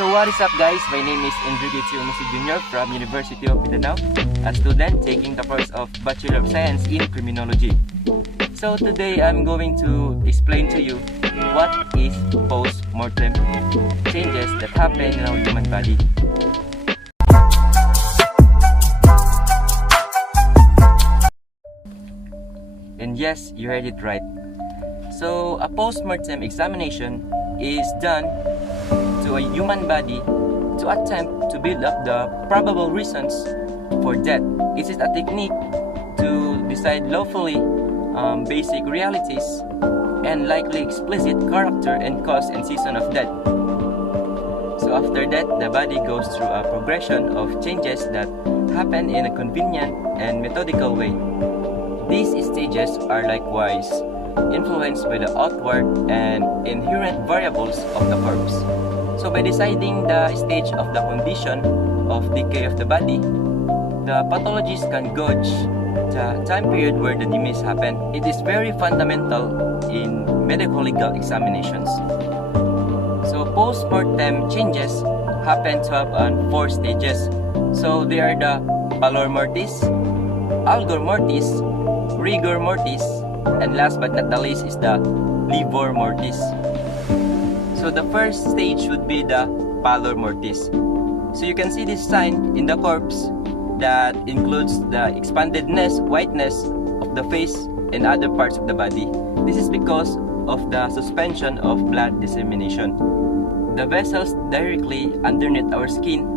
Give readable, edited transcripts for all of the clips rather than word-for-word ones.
So what is up guys, my name is Enrique Musi Jr. from University of Mindanao, a student taking the course of Bachelor of Science in Criminology. So today I'm going to explain to you what is post-mortem changes that happen in our human body. And yes, you heard it right. So a post-mortem examination is done to a human body to attempt to build up the probable reasons for death. It is a technique to decide lawfully basic realities and likely explicit character and cause and season of death. So after that, the body goes through a progression of changes that happen in a convenient and methodical way. These stages are likewise influenced by the outward and inherent variables of the corpse. So by deciding the stage of the condition of decay of the body, the pathologist can gauge the time period where the demise happened. It is very fundamental in medical legal examinations. So post-mortem changes happen to have on 4 stages. So they are the pallor mortis, algor mortis, rigor mortis, and last but not the least is the livor mortis. So the first stage would be the pallor mortis. So you can see this sign in the corpse that includes the expandedness, whiteness of the face and other parts of the body. This is because of the suspension of blood dissemination. The vessels directly underneath our skin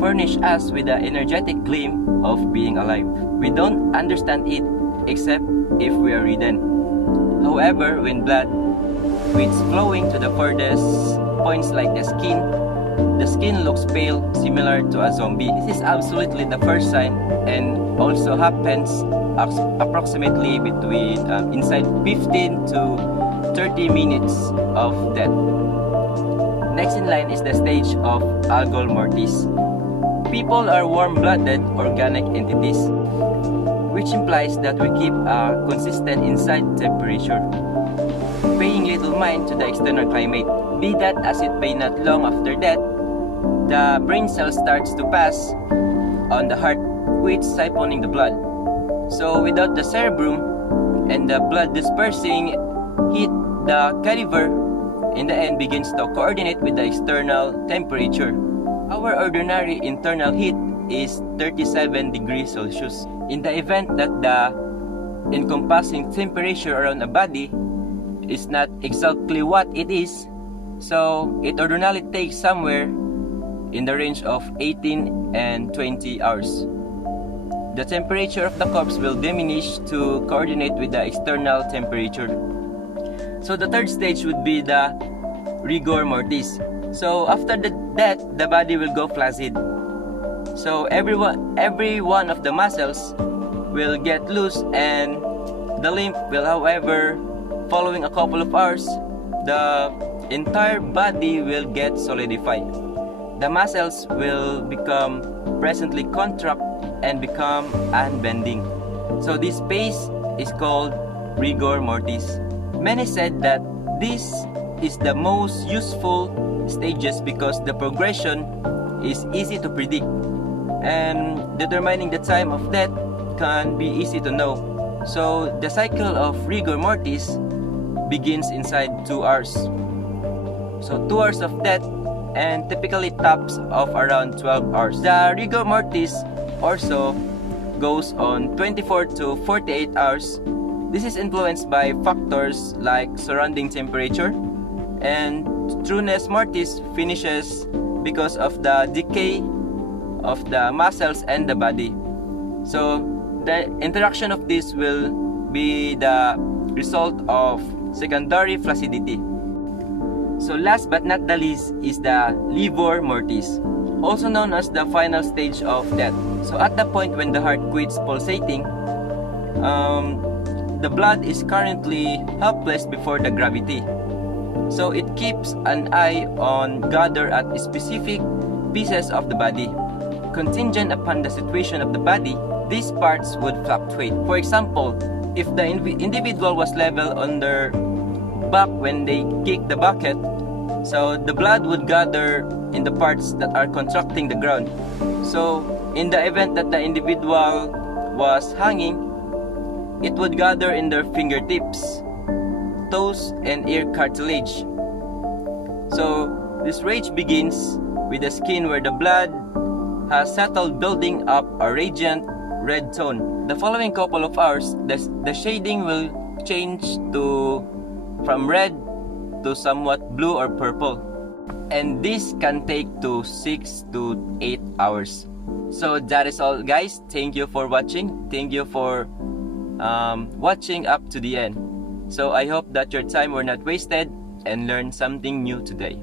furnish us with the energetic gleam of being alive. We don't understand it except if we are ridden. However, when blood quits flowing to the furthest points like the skin looks pale, similar to a zombie. This is absolutely the first sign and also happens approximately between inside 15 to 30 minutes of death. Next in line is the stage of algor mortis. People are warm-blooded organic entities, which implies that we keep a consistent inside temperature, paying little mind to the external climate. Be that as it may, not long after death, the brain cell starts to pass on the heart, which siphoning the blood. So without the cerebrum and the blood dispersing heat, the cadaver in the end begins to coordinate with the external temperature. Our ordinary internal heat is 37 degrees Celsius. In the event that the encompassing temperature around a body is not exactly what it is, so it ordinarily takes somewhere in the range of 18 and 20 hours. The temperature of the corpse will diminish to coordinate with the external temperature. So the third stage would be the rigor mortis. So after the death, the body will go flaccid. So every one of the muscles will get loose and the limb will, however, following a couple of hours, the entire body will get solidified. The muscles will become presently contract and become unbending. So this phase is called rigor mortis. Many said that this is the most useful stages because the progression is easy to predict and determining the time of death can be easy to know. So the cycle of rigor mortis begins inside 2 hours. So 2 hours of death and typically tops of around 12 hours. The rigor mortis also goes on 24 to 48 hours. This is influenced by factors like surrounding temperature, and trueness mortis finishes because of the decay of the muscles and the body. So the interaction of this will be the result of secondary flaccidity. So last but not the least is the livor mortis, also known as the final stage of death. So at the point when the heart quits pulsating, the blood is currently helpless before the gravity. So it keeps an eye on gather at specific pieces of the body. Contingent upon the situation of the body, these parts would fluctuate. For example, if the individual was level on their back when they kicked the bucket, So the blood would gather in the parts that are contracting the ground. So in the event that the individual was hanging, it would gather in their fingertips, toes, and ear cartilage. So this rage begins with the skin where the blood has settled, building up a radiant red tone. The following couple of hours, the shading will change from red to somewhat blue or purple, and this can take to 6 to 8 hours. So that is all, guys. Thank you for watching. Thank you for watching up to the end. So I hope that your time were not wasted and learned something new today.